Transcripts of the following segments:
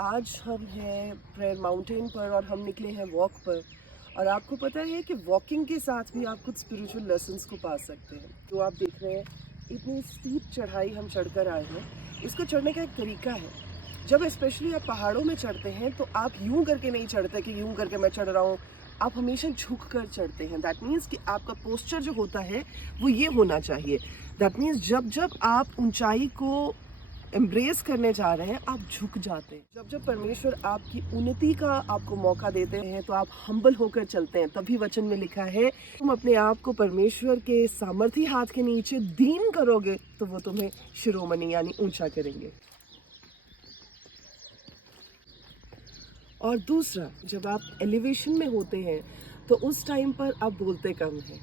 आज हम हैं प्रेयर माउंटेन पर और हम निकले हैं वॉक पर। और आपको पता है कि वॉकिंग के साथ भी आप कुछ स्पिरिचुअल लेसन्स को पा सकते हैं। जो आप देख रहे हैं, इतनी स्टीप चढ़ाई हम चढ़कर आए हैं। इसको चढ़ने का एक तरीका है। जब स्पेशली आप पहाड़ों में चढ़ते हैं तो आप यूं करके नहीं चढ़ते कि यूं करके मैं चढ़ रहा हूँ। आप हमेशा झुक कर चढ़ते हैं। दैट मीन्स कि आपका पोस्चर जो होता है वो ये होना चाहिए। दैट मीन्स जब जब आप ऊंचाई को एम्ब्रेस करने जा रहे हैं, आप झुक जाते हैं। जब जब परमेश्वर आपकी उन्नति का आपको मौका देते हैं तो आप हम्बल होकर चलते हैं। तभी वचन में लिखा है, तुम अपने आप को परमेश्वर के सामर्थी हाथ के नीचे दीन करोगे तो वो तुम्हें शिरोमणि यानी ऊंचा करेंगे। और दूसरा, जब आप एलिवेशन में होते हैं तो उस टाइम पर आप बोलते कम हैं।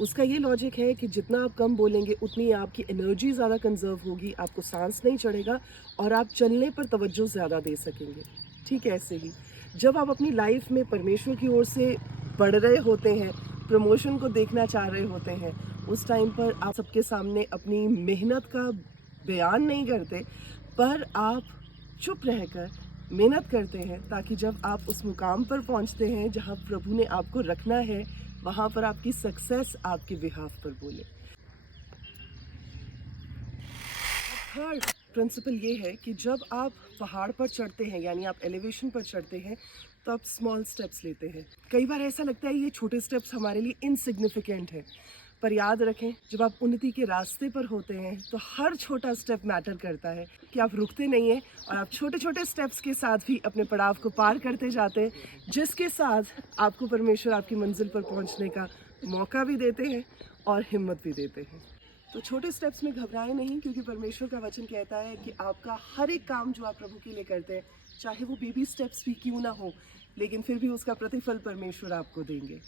उसका ये लॉजिक है कि जितना आप कम बोलेंगे उतनी आपकी एनर्जी ज़्यादा कंजर्व होगी, आपको सांस नहीं चढ़ेगा और आप चलने पर तवज्जो ज़्यादा दे सकेंगे। ठीक है, ऐसे ही जब आप अपनी लाइफ में परमेश्वर की ओर से बढ़ रहे होते हैं, प्रमोशन को देखना चाह रहे होते हैं, उस टाइम पर आप सबके सामने अपनी मेहनत का बयान नहीं करते, पर आप चुप रहकर मेहनत करते हैं ताकि जब आप उस मुकाम पर पहुंचते हैं जहां प्रभु ने आपको रखना है, वहां पर आपकी सक्सेस आपके बिहाफ पर बोले। थर्ड प्रिंसिपल ये है कि जब आप पहाड़ पर चढ़ते हैं यानी आप एलिवेशन पर चढ़ते हैं तो आप स्मॉल स्टेप्स लेते हैं। कई बार ऐसा लगता है ये छोटे स्टेप्स हमारे लिए इनसिग्निफिकेंट है, पर याद रखें जब आप उन्नति के रास्ते पर होते हैं तो हर छोटा स्टेप मैटर करता है कि आप रुकते नहीं हैं और आप छोटे छोटे स्टेप्स के साथ भी अपने पड़ाव को पार करते जाते हैं, जिसके साथ आपको परमेश्वर आपकी मंजिल पर पहुंचने का मौका भी देते हैं और हिम्मत भी देते हैं। तो छोटे स्टेप्स में घबराए नहीं, क्योंकि परमेश्वर का वचन कहता है कि आपका हर एक काम जो आप प्रभु के लिए करते हैं, चाहे वो बेबी स्टेप्स भी क्यों ना हो, लेकिन फिर भी उसका प्रतिफल परमेश्वर आपको देंगे।